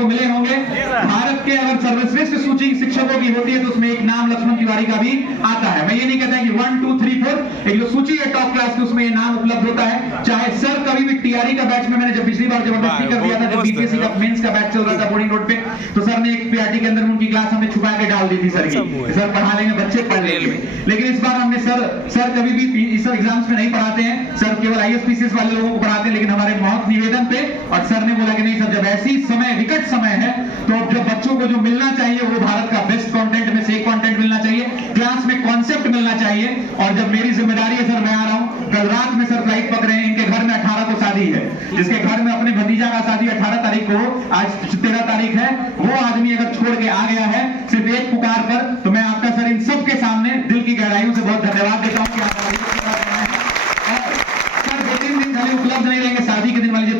आपको मिले होंगे। भारत के अगर सर्वश्रेष्ठ सूची शिक्षकों की होती है तो उसमें एक नाम लक्ष्मण तिवारी का भी आता है। मैं ये नहीं कहता कि 1 2 3 4 एक जो सूची है टॉप क्लास की उसमें ये नाम उपलब्ध होता है। चाहे सर कभी भी टीआरई का बैच में मैंने जब पिछली बार जबरदस्ती कर दिया था, जब बीपीएससी का मेंस का बैच चल रहा था बोर्डिंग रोड पे, तो सर ने एक पीआरटी के अंदर उनकी क्लास हमें छुपा के डाल दी थी सर की, सर पढ़ा लेंगे बच्चे पढ़ लेंगे। लेकिन इस बार हमने सर कभी भी इस एग्जाम्स में नहीं पढ़ाते हैं, सर केवल आईएएस वाले लोगों को पढ़ाते हैं। लेकिन हमारे मौत निवेदन पे और सर ने बोला कि नहीं सर, जब ऐसी समय विकट समय है तो अब जब बच्चों को जो मिलना चाहिए वो भारत का बेस्ट कंटेंट में से एक कंटेंट मिलना चाहिए, क्लास में कॉन्सेप्ट मिलना चाहिए। और जब मेरी जिम्मेदारी है सर, मैं आ रहा हूं। कल रात में सर फ्लाइट पकड़े हैं, इनके घर में 18 को शादी है, जिसके घर में अपने भतीजा का शादी 18 तारीख को, आज 13 तारीख है, वो आदमी अगर छोड़ के आ गया है सिर्फ एक पुकार पर, तो मैं आपका सर इन सबके सामने दिल की गहराइयों से बहुत धन्यवाद देता हूं कि आप उपलब्ध नहीं रहेंगे। शादी के दिन वाली जो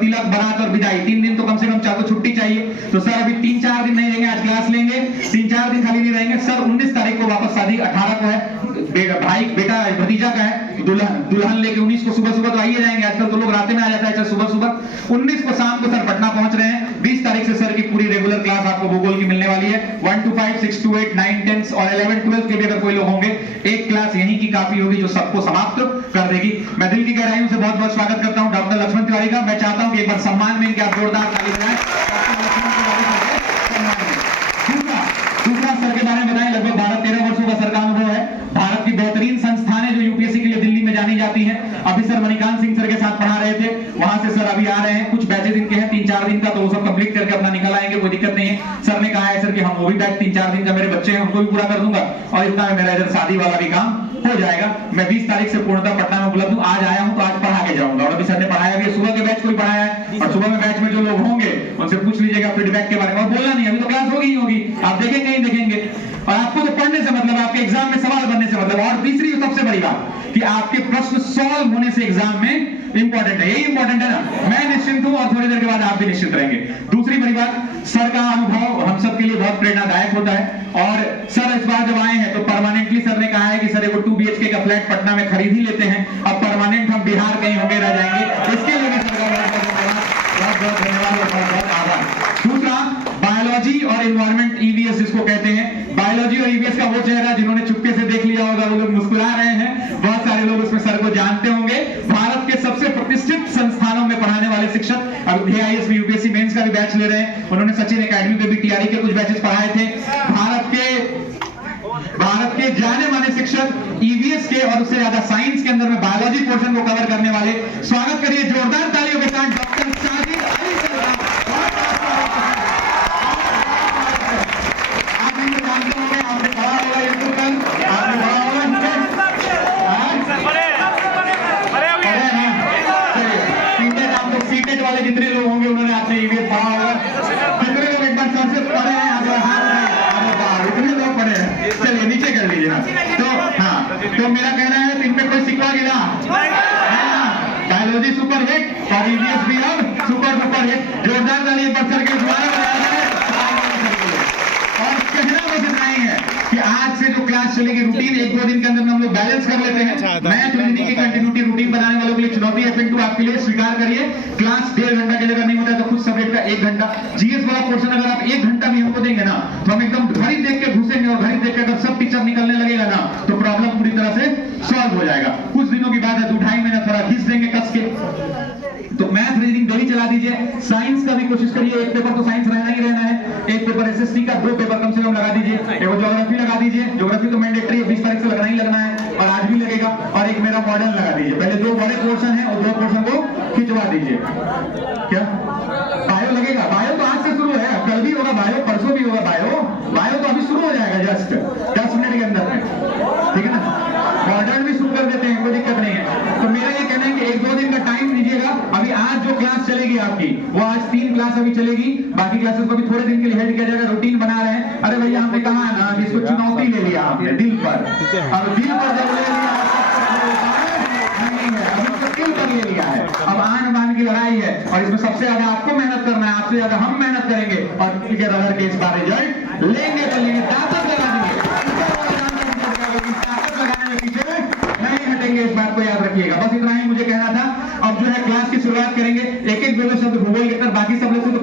तिलक बारात और विदाई 3 दिन तो कम से कम चाहे तो छुट्टी चाहिए। तो सर अभी 3-4 दिन नहीं रहेंगे, आज क्लास लेंगे, 3-4 दिन खाली नहीं रहेंगे सर। 19 तारीख को वापस शादी, 18 को है भाई बेटा भतीजा का है, दुल्हन लेके 19 को सुबह तो आइए जाएंगे। आजकल तो लोग रात में आ जाता है सुबह। 19 को शाम को सर पटना पहुंच रहे हैं। 20 तारीख से सर की पूरी रेगुलर क्लास आपको भूगोल की मिलने वाली है। 1 to 5, 6 to 8, 9, 10 और 11, 12 के भी अगर कोई लोग होंगे, एक क्लास यहीं की काफी होगी जो सबको समाप्त कर देगी। मैं दिल की गहराइयों से बहुत बहुत स्वागत करता हूं डॉक्टर लक्ष्मण तिवारी का। मैं चाहता हूं कि एक बार सम्मान में इनके आप जोरदार ताली बजाएं। दूसरा सर के बारे में बताएं, लगभग 12-13 वर्षों का सर का अनुभव है। भारत की बेहतरीन संस्थानें जो यूपीएससी के लिए दिल्ली में जानी जाती हैं, अभी सर मणिकांत सिंह सर के साथ पढ़ा रहे थे, वहां से सर अभी आ रहे हैं। कुछ बैचेज इनके हैं 3-4 दिन का, तो वो सब कंप्लीट करके अपना निकल आएंगे, कोई दिक्कत नहीं है। सर ने कहा है सर कि हम वो भी बैच 3-4 दिन का मेरे बच्चे हैं उनको भी पूरा कर दूंगा, और इतना में मेरा इधर शादी वाला भी काम हो जाएगा। मैं 20 तारीख से पूर्णतः पटना में उपलब्ध हूं। आज आया हूं तो आज पढ़ा के जाऊंगा। और अभी सर ने पढ़ाया भी, सुबह के बैच को भी पढ़ाया है, और सुबह में बैच में जो लोग होंगे उनसे पूछ लीजिएगा फीडबैक के बारे में। बोलना नहीं, अभी तो क्लास होगी ही होगी, आप देखेंगे ही देखेंगे। और आपको तो पढ़ने से मतलब, आपके एग्जाम में सवाल बनने से मतलब। और तीसरी सबसे बड़ी बात कि आपके प्रश्न सॉल्व होने से एग्जाम में इंपॉर्टेंट है, यही इंपॉर्टेंट है ना। मैं निश्चिंत हूं और थोड़ी देर के बाद आप भी निश्चिंत रहेंगे। दूसरी बड़ी बात, सर का अनुभव हम सब के लिए बहुत प्रेरणादायक होता है। और सर इस बार जब आए हैं तो परमानेंटली सर ने कहा है कि सर 2 BHK का फ्लैट पटना में खरीद ही लेते हैं, अब परमानेंट हम बिहार कहीं होंगे रह जाएंगे। इसके लिए भी सर का बहुत धन्यवाद और बहुत आभार। दूसरा, बायोलॉजी और एनवायरमेंट ईवीएस जिसको कहते हैं, बायोलॉजी और ईवीएस का वो चेहरा जिन्होंने चुपके से देख लिया होगा, वो लोग मुस्कुरा रहे हैं। बहुत सारे लोग उसमें सर को जानते होंगे। भारत के सबसे प्रतिष्ठित संस्थानों में पढ़ाने वाले शिक्षक, अब AIS में यूपीएससी मेंस का भी बैच ले रहे हैं। उन्होंने सचिन एकेडमी पे भी टीआरई के कुछ बैचेस पढ़ाए थे। भारत के जाने माने शिक्षक ईवीएस के और उससे ज्यादा साइंस के अंदर में बायोलॉजी पोर्शन को कवर करने वाले, स्वागत करिए जोरदार तालियों के साथ डॉक्टर साजिद अली सर का। आप इनको जानते होंगे, आपने पढ़ा होगा इनको, कल आपने पढ़ा होगा इनके सीटेट वाले जितने लोग होंगे उन्होंने आपसे ईवीएस पढ़ा होगा। कितने लोग एक बार सबसे पढ़े हैं, इतने लोग पढ़े हैं, चलिए नीचे कर लीजिए ना। तो हाँ, तो मेरा कहना है इन पे कोई सिक्का गिरा, बायोलॉजी सुपर हिट और ईवीएस भी अब सुपर हिट। जोरदार ताली एक बार सर के द्वारा बनाया है। और कहना बस इतना ही है कि आज से जो क्लास चलेगी रूटीन 1-2 दिन के अंदर में हम लोग बैलेंस कर लेते हैं। मैथ रीजनिंग की कंटिन्यूटी रूटीन बनाने वालों के लिए चुनौती है, पिंटू आपके लिए स्वीकार करिए। क्लास 1.5 घंटा के लिए अगर नहीं होता है तो कुछ सब्जेक्ट का 1 घंटा। जीएस वाला पोर्शन अगर आप 1 घंटा भी हमको देंगे ना तो हम एकदम घड़ी देख के घुसेंगे, और घड़ी देख के अगर सब टीचर निकलने लगेगा ना तो प्रॉब्लम पूरी तरह से सॉल्व हो जाएगा। कुछ दिनों की बात है, 2-2.5 महीना थोड़ा घिस देंगे कस के। तो मैथ रीजनिंग दोनों चला दीजिए। साइंस का भी कोशिश करिए, एक पेपर तो साइंस रहना ही रहना है। एक पेपर एसएसटी का, 2 पेपर कम से कम लगा दीजिए। एक ज्योग्राफी लगा दीजिए, ज्योग्राफी तो मैंडेटरी है, 20 तारीख से लगना ही लगना है और आज भी लगेगा। और एक मेरा मॉडल लगा दीजिए। पहले 2 बड़े पोर्शन है और 2 पोर्शन को खिंचवा दीजिए। क्या बायो लगेगा? बायो तो आज से शुरू है, कल भी होगा बायो, परसों भी होगा बायो तो अभी शुरू हो जाएगा जस्ट 10 मिनट के अंदर में, ठीक है ना। मॉडर्न भी शुरू कर देते हैं, कोई दिक्कत नहीं है। तो मेरा ये कहना है कि 1-2 दिन का टाइम दीजिएगा। अभी आज जो क्लास चलेगी आपकी, वो आज 3 क्लास अभी चलेगी, बाकी क्लासेस को भी थोड़े दिन के लिए हेड किया जाएगा। रूटीन बना रहे हैं। अरे भैया हमने कहा ना कि इसको चुनौती ले लिया आपने दिल पर, अब दिल पर जब ले लिया ले लिया है, अब आन बान की लड़ाई है। और इसमें सबसे ज्यादा आपको मेहनत करना है, आपसे ज्यादा हम मेहनत करेंगे और अगर के इस बार रिजल्ट लेंगे तो लेंगे, ताकत लगा देंगे। ताकत लगाने में पीछे नहीं हटेंगे, इस बात को याद रखिएगा। बस इतना ही मुझे कहना था। अब जो है क्लास की शुरुआत करेंगे, एक-एक 2 शब्द भूगोल के, बाकी सब लोग